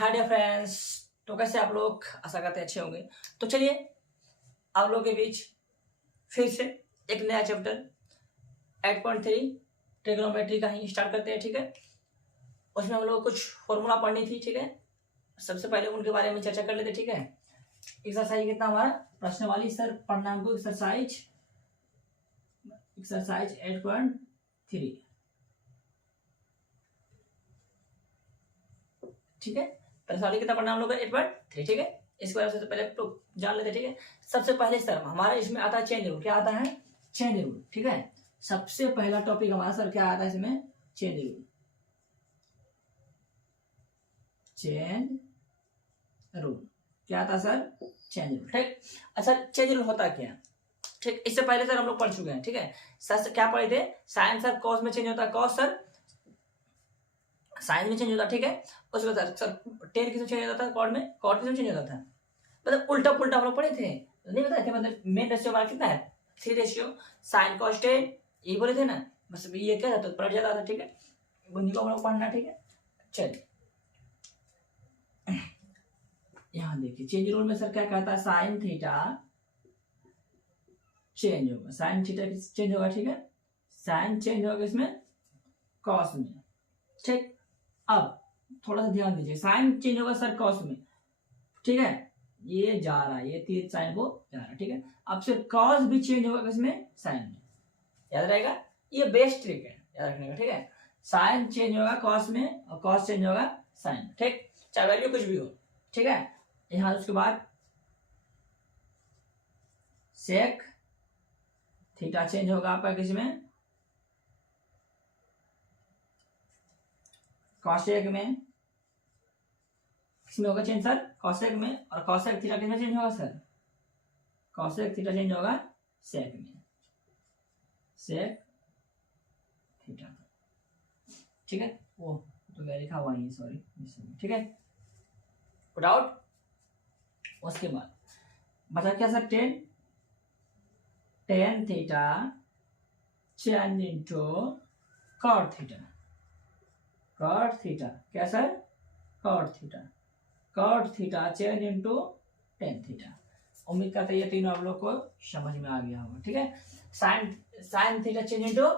Hi dear friends. तो कैसे आप लोग, आशा करते हैं अच्छे होंगे। तो चलिए आप लोगों के बीच फिर से एक नया चैप्टर 8.3 ट्रिग्नोमेट्री का ही स्टार्ट करते हैं। ठीक है, उसमें हम लोग कुछ फॉर्मूला पढ़नी थी। ठीक है, सबसे पहले उनके बारे में चर्चा कर लेते। ठीक है, एक्सरसाइज कितना हमारा प्रश्न वाली सर पढ़ना हमको एक्सरसाइज 8.3। ठीक है, प्रश्न वाली कितना पढ़ना हम लोग 8.3। ठीक है, इसके बारे में सबसे पहले तो जान लेते। ठीक है, सबसे पहले सर हमारा इसमें आता है चेंज रूल। क्या आता है? Change rule. ठीक है, सबसे पहला टॉपिक हमारा सर क्या आता है इसमें? Change rule. चेंज रूल क्या आता है सर? Change rule. ठीक, अच्छा चेंज रूल होता क्या? ठीक, इससे पहले सर हम लोग पढ़ चुके हैं। ठीक है, सर क्या पढ़े थे? साइन सर कॉस में चेंज होता है, कॉस सर साइन में चेंज होता है। ठीक है, उसके बाद सर टेन किसमें चेंज होता था? कॉड में। कॉड किसमें चेंज होता था? मतलब उल्टा पुल्टा हम लोग पढ़े थे, नहीं बताए थे। मतलब मेन रेशियो हमारा कितना है? 3 रेशियो साइन कॉस टेन, ये बोले थे ना। बस ये क्या था तो पढ़ जाता था। ठीक है, उन्हीं को हम लोग पढ़ना। ठीक है, चलिए यहाँ देखिए चेंज रूल में सर क्या कहता है? साइन थीटा चेंज होगा, साइन थीटा चेंज होगा। ठीक है, साइन चेंज होगा इसमें कॉस में। ठीक, अब थोड़ा सा ध्यान दीजिए, साइन चेंज होगा सर कॉस में। ठीक है, ये जा रहा है, ये तीर साइन को जा रहा है। ठीक है, अब फिर कॉस भी चेंज होगा किसमें? साइन में। याद रहेगा, ये बेस्ट ट्रिक है याद रखने का। ठीक है, साइन चेंज होगा कॉस में और कॉस चेंज होगा साइन में। ठीक, चाहे वैल्यू कुछ भी हो। ठीक है, यहां उसके बाद सेक थीटा चेंज होगा आपका किसमें? कॉसेक में। किसमें होगा चेंज सर? कॉसेक में। और कॉसेक थीटा किसमें चेंज होगा सर? कॉसेक थीटा चेंज होगा सेक में, सेक थीटा। ठीक है, वो तो क्या लिखा हुआ है, सॉरी। ठीक है, पुट आउट। उसके बाद बचा क्या sir? Tan theta change into cot theta. Cot theta क्या sir? Cot theta. Cot theta change into tan theta. उम्मीद करते हैं ये तीनों आप लोग को समझ में आ गया होगा। ठीक है, sine theta change into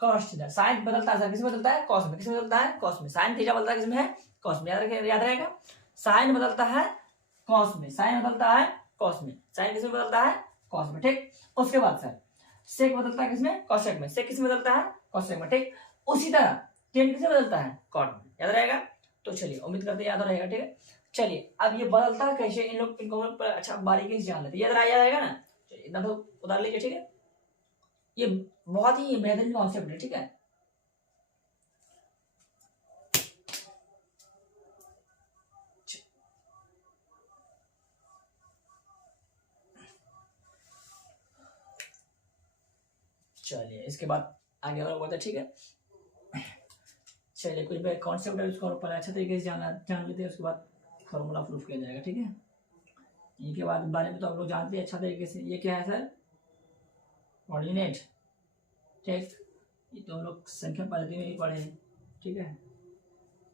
cos theta. Sine बदलता है सर किसमें बदलता है? कॉस में। किसमें बदलता है? कॉस में। साइन थीटा बदलता है किसमें है? कॉस में। याद रहेगा, साइन बदलता है कॉस में, साइन बदलता है कॉस में, साइन किसमें बदलता है? कॉस में। ठीक, उसके बाद सर सेक बदलता है किसमें? कॉसेक में। सेक किसमें बदलता है? कॉसेक में। ठीक, उसी तरह टेन किसमें बदलता है? कॉट में। याद रहेगा, तो चलिए उम्मीद करते हैं याद रहेगा। ठीक है, चलिए अब ये बदलता है कैसे इनको अच्छा बारीकी से जान लेते। याद रहेगा ना, इतना तो उतार लीजिए। ठीक है, ये बहुत ही बेहतरीन कॉन्सेप्ट है। ठीक है, चलिए इसके बाद आगे और बोलते हैं। ठीक है, चलिए कुछ कॉन्सेप्ट है उसको ऊपर अच्छे तरीके से जान लेते हैं। उसके बाद फॉर्मूला प्रूफ किया जाएगा। ठीक है, इनके बाद बारे में तो आप लोग जानते हैं अच्छा तरीके से। ये क्या है सर? कोऑर्डिनेट। ठीक, ये तो हम लोग संख्या पद्धति में ही पढ़े हैं। ठीक है,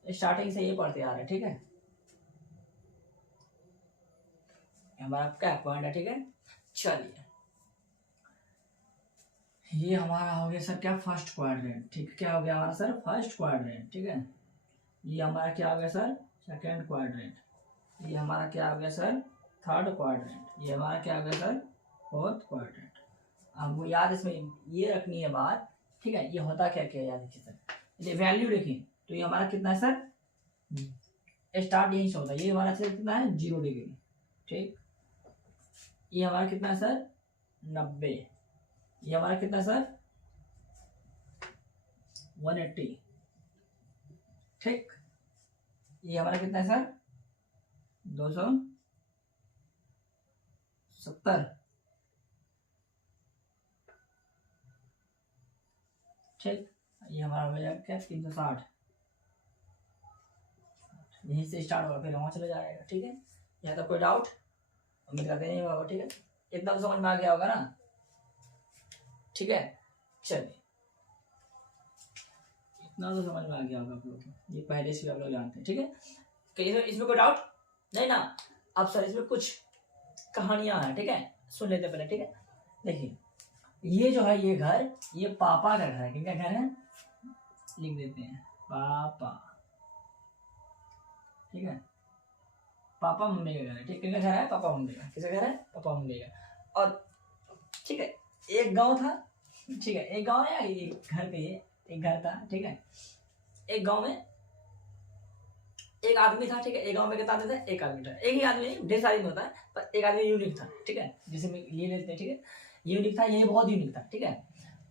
स्टार्टिंग से ये पढ़ते आ रहे हैं। ठीक है, हमारा क्या पॉइंट है? ठीक है, चलिए ये हमारा हो गया सर क्या? First quadrant. ठीक, क्या हो गया हमारा सर? First quadrant. ठीक है, ये हमारा क्या हो गया सर? Second quadrant. ये हमारा क्या हो गया सर? Third quadrant. ये हमारा क्या हो गया सर? Fourth quadrant. हमको याद इसमें ये रखनी है बात। ठीक है, ये होता क्या क्या याद रखिए सर। ये वैल्यू देखें तो ये हमारा कितना है सर? स्टार्ट यहीं से होता है। ये हमारा सर कितना है? 0 डिग्री। ठीक, ये हमारा कितना है सर? 90। ये हमारा कितना सर? 180। ठीक, ये हमारा कितना है सर? 270। ठीक, ये हमारा हो जाएगा क्या? 360। यहीं से स्टार्ट होगा फिर वहां चले जाएगा। ठीक है, यहाँ तक कोई डाउट? उम्मीद करते नहीं होगा। ठीक है, इतना तो समझ में आ गया होगा ना। ठीक है, चलिए इतना तो समझ में आ गया होगा आप लोग को, ये पहले से आप लोग जानते हैं। ठीक है, इसमें कोई डाउट नहीं ना? अब सर इसमें कुछ कहानियां हैं, ठीक है, सुन लेते पहले, ठीक है। देखिए ये जो है ये घर, ये पापा का घर है। किसका घर है? लिख देते हैं पापा, ठीक है, पापा मम्मी का घर है, ठीक है। किसका घर है? पापा मम्मी का। किसका घर है? पापा मम्मी का। और ठीक है, एक गांव था, ठीक है, एक गांव है या एक घर पे एक घर था, ठीक है। एक गांव में एक आदमी था, ठीक है। एक गांव में कितना आदमी था? एक आदमी था। एक ही आदमी नहीं, ढेर सारे होता है, पर एक आदमी यूनिक था, ठीक है, जिसे में ये लेते हैं, ठीक है। यूनिक था, ये बहुत यूनिक था, ठीक है।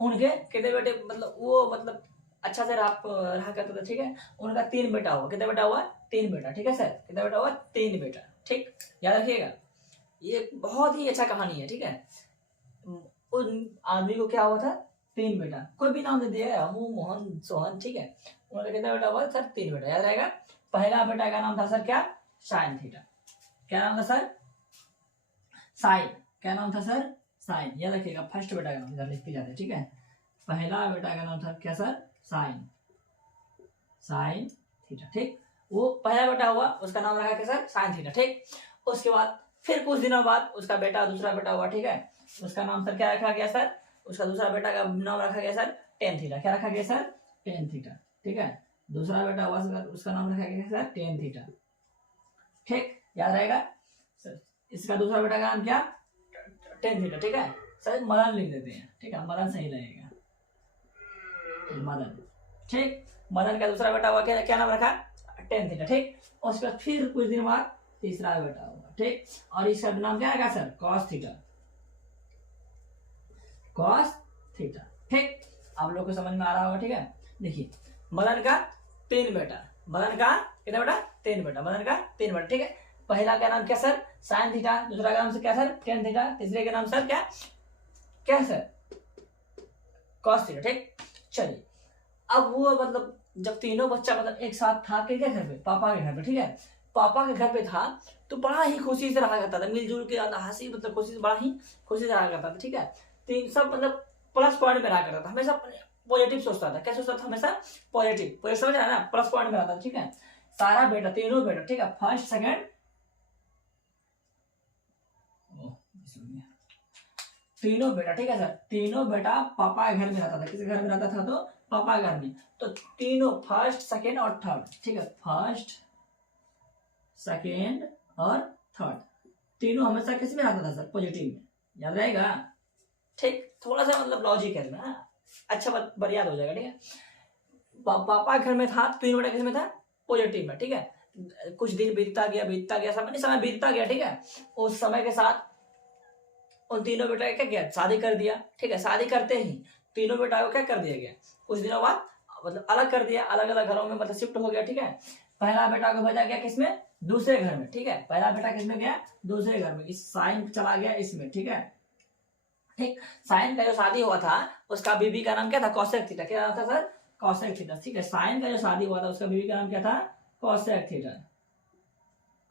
उनके कितने बेटे, मतलब वो मतलब अच्छा से रहा करता था, ठीक है। उनका 3 बेटा हुआ। कितने बेटा हुआ? 3 बेटा, ठीक है सर। कितना बेटा हुआ? 3 बेटा, ठीक, याद रखिएगा। ये बहुत ही अच्छा कहानी है, ठीक है। उन आदमी को क्या हुआ था? 3 बेटा, कोई भी नाम दे दिया, रामू, मोहन, सोहन, ठीक है। उनका कितना बेटा हुआ? सर 3 बेटा, याद रहेगा। पहला बेटा का नाम था सर क्या? Sine theta. क्या नाम था सर? साइन। क्या नाम था सर? साइन, याद रखिएगा। फर्स्ट बेटा का नाम इधर लिखते जाते, ठीक है। पहला बेटा का नाम था क्या सर? साइन, साइन थीटा, ठीक। वो पहला बेटा हुआ, उसका नाम रखा क्या सर? साइन थीटा, ठीक। उसके बाद फिर कुछ दिनों बाद उसका बेटा, दूसरा बेटा हुआ, ठीक है। उसका नाम सर क्या रखा गया सर? उसका दूसरा बेटा का नाम रखा गया सर टेन थीटा। क्या रखा गया सर? टेन थीटा, ठीक है। दूसरा बेटा हुआ उसका नाम रखा गया सर टेन थीटा, ठीक, याद रहेगा सर। इसका दूसरा बेटा का नाम क्या? टेन थीटा, ठीक है। सर मदन लिख देते हैं, ठीक है, मदन सही लगेगा, मदन, ठीक। मदन का दूसरा बेटा हुआ, क्या नाम रखा? टेन थीटा, ठीक। और उसके बाद फिर कुछ दिन बाद तीसरा बेटा हुआ, ठीक। और इसका नाम क्या रखा sir? Cos theta, cos theta, ठीक। आप लोग को समझ में आ रहा होगा, ठीक है। देखिए मदन का 3 बेटा, मदन का कितना बेटा? 3 बेटा, मदन का 3 बेटा, ठीक है। पहला का नाम क्या सर? Sine theta. दूसरा का नाम से क्या सर? Tan theta. तीसरे का नाम सर क्या? क्या सर? कॉस थीटा, ठीक। चलिए अब वो मतलब जब तीनों बच्चा मतलब एक साथ था, किसके घर पे? पापा के घर पे, ठीक है। पापा के घर पे था तो बड़ा ही खुशी से रहा करता था, मिलजुल के, हंसी मतलब खुशी से, बड़ा ही खुशी से रहा करता था, ठीक है। तीन सब मतलब प्लस पॉइंट में रहा करता था, हमेशा पॉजिटिव सोचता था। क्या सोचता था? हमेशा पॉजिटिव, पॉजिटिव समझ रहा है ना? प्लस पॉइंट में रहता था, ठीक है। सारा बेटा, तीनों बेटा, ठीक है, फर्स्ट सेकंड, तीनों बेटा, ठीक है सर। तीनों बेटा पापा के घर में रहता था। किस घर में रहता था? तो पापा के घर में। तो तीनों फर्स्ट, सेकंड और थर्ड, ठीक है, फर्स्ट, सेकंड और थर्ड, तीनों हमेशा किस में रहता था सर? पॉजिटिव में, याद रहेगा, ठीक। थोड़ा सा मतलब लॉजिक है इसमें, अच्छा बात याद हो जाएगा, ठीक है। पापा घर में था, तीनों बेटा किस में था? पॉजिटिव में, ठीक है। कुछ दिन बीतता गया, समय बीतता गया, ठीक है। उस समय के साथ उन तीनों बेटा क्या किया? शादी कर दिया, ठीक है। शादी करते ही तीनों बेटा को क्या कर दिया गया? कुछ दिनों बाद मतलब अलग कर दिया, अलग अलग घरों में मतलब शिफ्ट हो गया, ठीक है। पहला बेटा को भेजा गया किसमें? दूसरे घर में, ठीक है। पहला बेटा किसमें गया? दूसरे घर में। इस साइन चला गया इसमें, ठीक है, ठीक। साइन का जो शादी हुआ था उसका बीबी का नाम क्या था? कौशिक थीटा। क्या नाम था सर? कौशिक थीटा, ठीक है। साइन का जो शादी हुआ था उसका बीबी का नाम क्या था? कौशिक थीटा,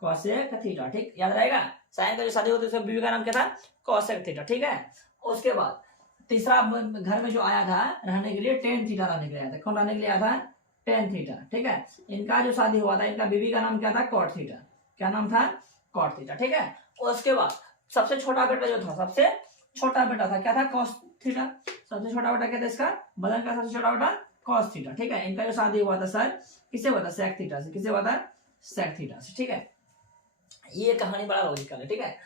कौशिक थीटा, ठीक, याद रहेगा। साइन का जो शादी हुआ था उसका बीबी का नाम क्या था? कौशिक थीटा, ठीक है। उसके बाद तीसरा घर में जो आया था रहने के लिए, टेन थीटा रहने के लिए आया था। कौन रहने के लिए आया था? टेन थीटा, ठीक है। इनका जो शादी हुआ था, इनका बीबी का नाम क्या था? Cot theta. क्या नाम था? कॉट थीटा, ठीक है। उसके बाद सबसे छोटा बेटा जो था, सबसे छोटा बेटा था क्या था? Cos theta. सबसे छोटा बेटा क्या था इसका? मदन का सबसे छोटा बेटा कॉस थीटा, ठीक है। इनका जो शादी हुआ था सर किससे हुआ था? सेक थीटा से। किससे हुआ था? सेक थीटा से, ठीक है। ये कहानी बड़ा लॉजिकल है, ठीक है।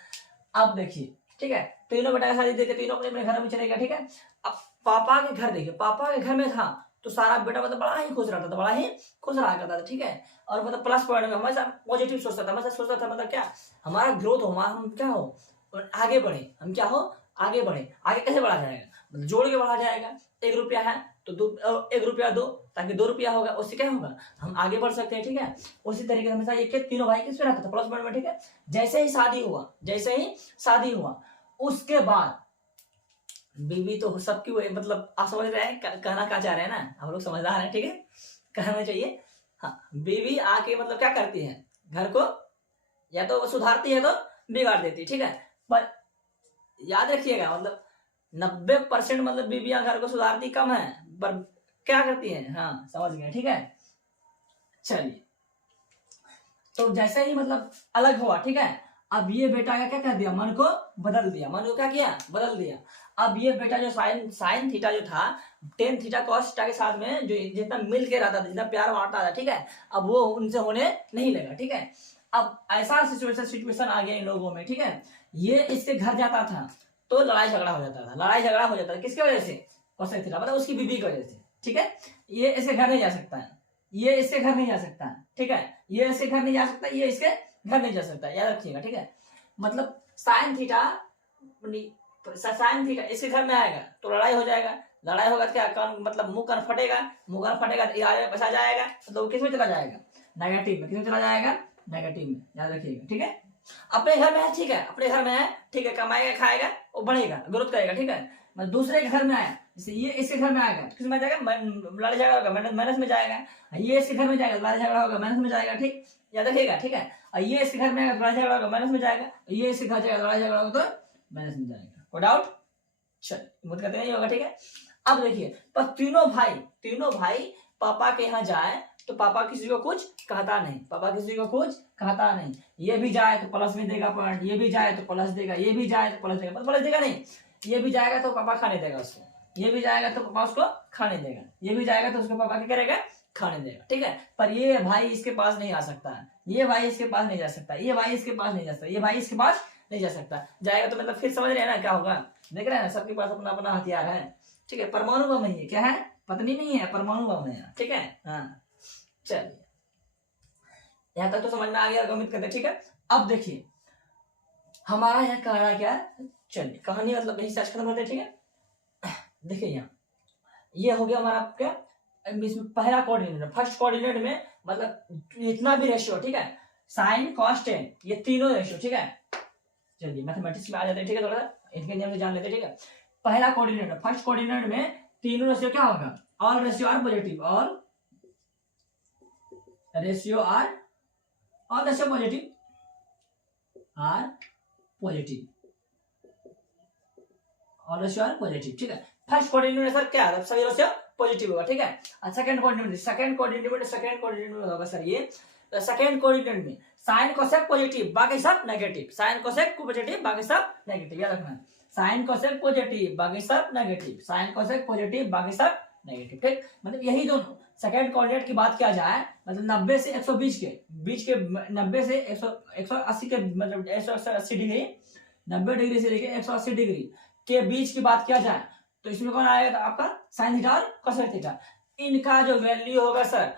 अब देखिए, ठीक है, तीनों बेटा का शादी देके तीनों अपने अपने घर में चले गए, ठीक है। अब पापा के घर देखिए, पापा के घर में था तो सारा बेटा मतलब बड़ा ही खुश रहता था, बड़ा ही खुश रहा करता था, ठीक है। और मतलब प्लस पॉइंट में हमेशा पॉजिटिव सोचता था, हमेशा सोचता था मतलब क्या? हमारा ग्रोथ हो, हम क्या हो, आगे बढ़े, हम क्या हो, आगे बढ़े। आगे कैसे बढ़ा जाएगा? मतलब जोड़ के बढ़ा जाएगा। 1 रुपया है तो 1 रुपया दो, ताकि 2 रुपया होगा, उससे क्या होगा? हम आगे बढ़ सकते हैं, ठीक है। उसी तरीके से हमेशा ये तीनों भाई किस पे रहता था? प्लस पॉइंट में, ठीक है। जैसे ही शादी हुआ उसके बाद बीवी तो सबकी मतलब आप समझ रहे हैं कहना क्या चाह रहे हैं ना? हम लोग समझदार हैं, ठीक है, कहना चाहिए। हाँ, बीवी आके मतलब क्या करती है? घर को या तो सुधारती है तो बिगाड़ देती है, ठीक है। पर याद रखिएगा मतलब 90% मतलब बीवियां घर को सुधारती कम है, पर क्या करती है? हाँ, समझ गए, ठीक है। चलिए तो जैसे ही मतलब अलग हुआ, ठीक है, अब ये बेटा का क्या कर दिया, मन को बदल दिया, मन को क्या किया, बदल दिया। अब ये बेटा जो साइन साइन थीटा जो था टेन थीटा कॉस थीटा के साथ में जो जितना मिल के रहता था, जितना प्यार बांटता था, ठीक है, अब वो उनसे होने नहीं लगा, ठीक है। अब ऐसा सिचुएशन आ गया इन लोगों में, ठीक है, ये इसके घर जाता था तो लड़ाई झगड़ा हो जाता था, लड़ाई झगड़ा हो जाता था किसकी वजह से, कोसेक थीटा, मतलब उसकी बीवी की वजह से, ठीक है। ये इसके घर नहीं जा सकता है, ये इसके घर नहीं जा सकता है, ठीक है, ये इसके घर नहीं जा सकता, ये इसके घर नहीं जा सकता, याद रखिएगा, ठीक है। मतलब साइन थीटा इसके घर में आएगा तो लड़ाई हो जाएगा, लड़ाई होगा तो क्या मतलब मुंह कान फटेगा, मुंह कान फटेगा तो ये पैसा जाएगा, तो किस में चला जाएगा, नेगेटिव में, किस में चला जाएगा, नेगेटिव में, याद रखिएगा, ठीक है। अपने घर में है, ठीक है, अपने घर में है, ठीक है, कमाएगा खाएगा वो बढ़ेगा ग्रोथ करेगा, ठीक है। मतलब दूसरे के घर में आया, जैसे ये इसके घर में आएगा तो किस में जाएगा, लड़ाई झगड़ा होगा, माइनस में जाएगा, ये इसके घर में जाएगा लड़ाई झगड़ा होगा, माइनस में जाएगा, ठीक, याद रखिएगा, ठीक है। और ये इसके घर में आएगा लड़ाई झगड़ा होगा, माइनस में जाएगा, ये इसके घर जाएगा लड़ाई झगड़ा होगा तो माइनस में जाएगा, कोई डाउट, चल मुझे कहते नहीं होगा, ठीक है। अब देखिए, पर तीनों भाई पापा के यहाँ जाए तो पापा किसी को कुछ कहता नहीं, पापा किसी को कुछ कहता नहीं, ये भी जाए तो प्लस में देगा पॉइंट, ये भी जाए तो प्लस देगा, ये भी जाए तो प्लस देगा, प्लस देगा नहीं, ये भी जाएगा तो पापा खाने देगा उसको, ये भी जाएगा तो पापा उसको खाने देगा, ये भी जाएगा तो उसको पापा क्या करेगा, खाने देगा, ठीक है। पर ये भाई इसके पास नहीं आ सकता है, ये भाई इसके पास नहीं जा सकता, ये भाई इसके पास नहीं जा सकता, ये भाई इसके पास नहीं जा सकता, जाएगा तो मतलब फिर समझ रहे हैं ना क्या होगा, देख रहे हैं ना, सबके पास अपना अपना हथियार है, ठीक है। परमाणु बम है, क्या है, पत्नी नहीं है, परमाणु बम है, ठीक है। हाँ चलिए, यहां तक तो समझ में आ गया, उम्मीद करते, ठीक है। अब देखिए हमारा यहाँ कह रहा क्या, चलिए कहानी मतलब यही सर्च खत्म होते, ठीक है। देखिए यहाँ ये हो गया हमारा क्या, इसमें पहला कोऑर्डिनेट, फर्स्ट कोऑर्डिनेट में मतलब इतना भी रेशियो, ठीक है, साइन कॉस टेन ये तीनों रेशियो, ठीक है। चलिए मैथमेटिक्स में आ जाते हैं, ठीक है, थोड़ा इनके नियम से जान लेते हैं, ठीक है। पहला कोऑर्डिनेट, फर्स्ट कोऑर्डिनेट में तीनों रेशियो क्या होगा, all ratio are positive, all ratio are positive, are positive, all ratio are positive, ठीक है। फर्स्ट कोऑर्डिनेट में सर क्या है, सभी रेशियो पॉजिटिव होगा, ठीक है। और सेकंड कोऑर्डिनेट में होगा सर ये, तो सेकंड कोऑर्डिनेट में साइन कोसेक पॉजिटिव बाकी सब नेगेटिव, साइन कोसेक पॉजिटिव बाकी सब नेगेटिव, याद रखना, साइन कोसेक पॉजिटिव बाकी सब नेगेटिव, साइन कोसेक पॉजिटिव बाकी सब नेगेटिव, ठीक। मतलब यही दोनों सेकंड कोऑर्डिनेट की बात किया जाए, मतलब 90 से 120 के बीच के, 90 से 180 के मतलब 180 डिग्री, 90 डिग्री से लेके 180 डिग्री के बीच की बात किया जाए तो इसमें कौन आएगा, तो आपका साइन थीटा और कोसेक थीटा, इनका जो वैल्यू होगा सर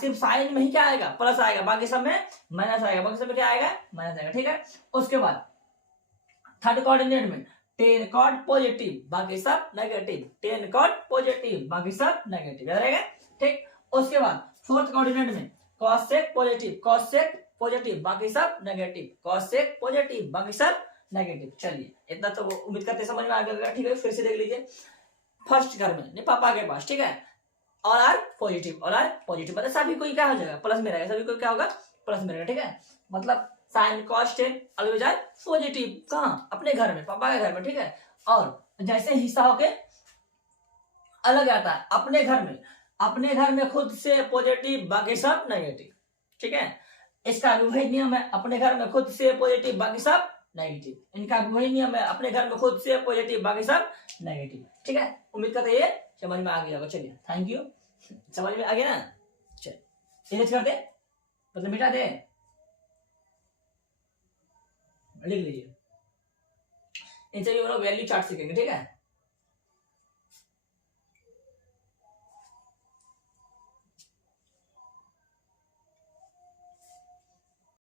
सिर्फ साइन में ही क्या आएगा, प्लस आएगा, बाकी सब में माइनस आएगा, बाकी सब में क्या आएगा, माइनस आएगा, ठीक है। उसके बाद थर्ड कोऑर्डिनेट में टेन कॉट पॉजिटिव बाकी सब नेगेटिव, टेन कॉट पॉजिटिव बाकी सब नेगेटिव, याद रहेगा, ठीक। उसके बाद फोर्थ कोऑर्डिनेट में कोसेक पॉजिटिव बाकी सब नेगेटिव, कोसेक पॉजिटिव बाकी सब नेगेटिव। चलिए इतना तो उम्मीद करते समझ में आ गया, ठीक है। फिर से देख लीजिए, फर्स्ट घर में नहीं पापा के पास, ठीक है, और आर पॉजिटिव मतलब सभी कोई क्या हो जाएगा, प्लस में रहेगा, सभी को क्या होगा, प्लस में रहेगा, ठीक है। मतलब साइन कॉस टेन अलग हो जाए पॉजिटिव, कहाँ, अपने घर में, पापा के घर में, ठीक है। और जैसे हिस्सा होके अलग आता है, अपने घर में खुद से पॉजिटिव बाकी सब नेगेटिव, ठीक है। इसका भी वही नियम है, अपने घर में खुद से पॉजिटिव बाकी सब नेगेटिव, इनका भी वही नियम है, अपने घर में खुद से पॉजिटिव बाकी सब नेगेटिव, ठीक है। उम्मीद करते ये समझ में आ गया होगा, चलिए थैंक यू, समझ में आ गया ना, चलिए इरेज कर दे, मतलब मिटा दे, लिख लीजिए, इन सभी वैल्यू चार्ट सीखेंगे, ठीक है।